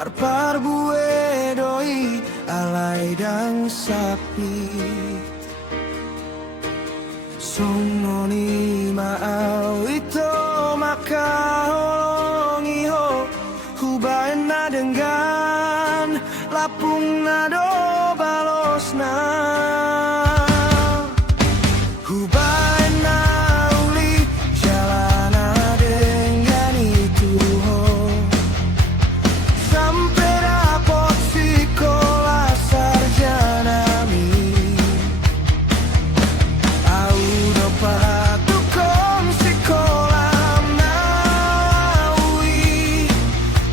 Parpar bue doi alai dang sapi Songoni maau ito makaholongi ho Hubain na dengan lapung na do balos na Hubain na uli jalan dengan itu ho Sampai dapat sekolah sarjana mi Au dapat tukang sekolah naui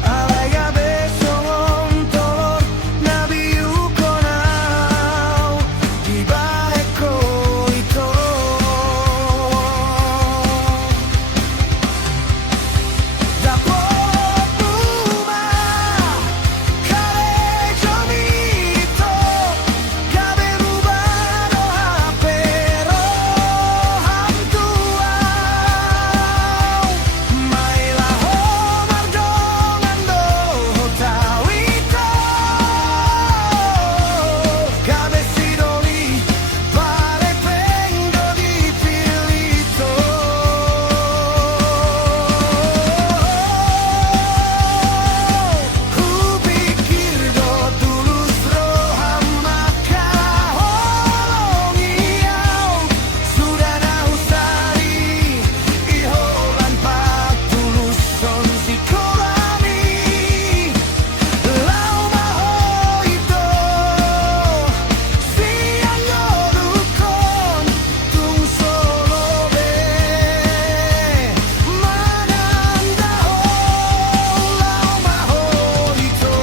Alai gabe songon tolor nabi ukonau Di baeko ito Dapot buma kare jomito Gabe bubano hapero hamtuau Maila homar dongan do hotawito Gabe sidoli pare pengdo di pilito Kupikir do tulus roham maka holongi au Sudah nausari iholan patulus son sikolami Lau maho ito siang yodukon tung solo be Mananda ho lau maho ito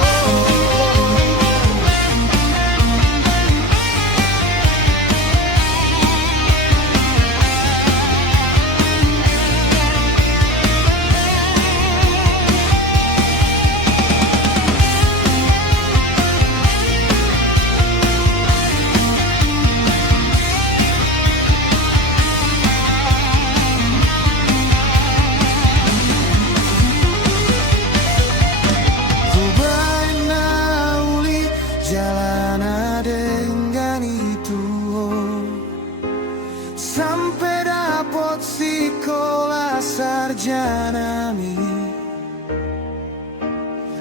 Hubain na uli jalan dengan itu Sampai dapat sekolah sarjana mi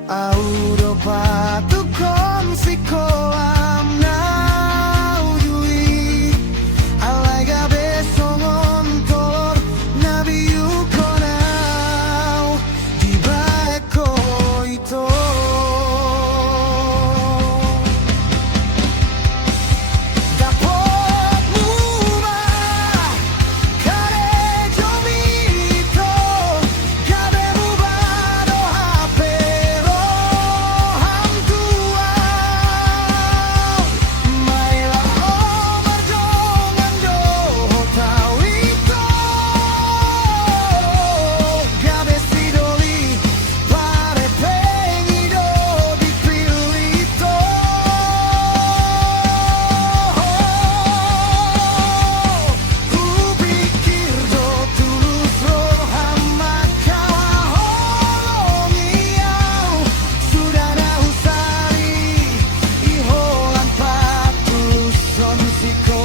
Au dapat tukang sekolah naujui Alai gabe songon tolor nabi ukonau Di baeko ito Dapot buma kare jomito Gabe bubano hapero hamtuau Maila homar dongan do hotawito Gabe sidoli pare pengido di pilito Kupikir do tulus roham maka holongi au Sudah nausari iholan patulus son siko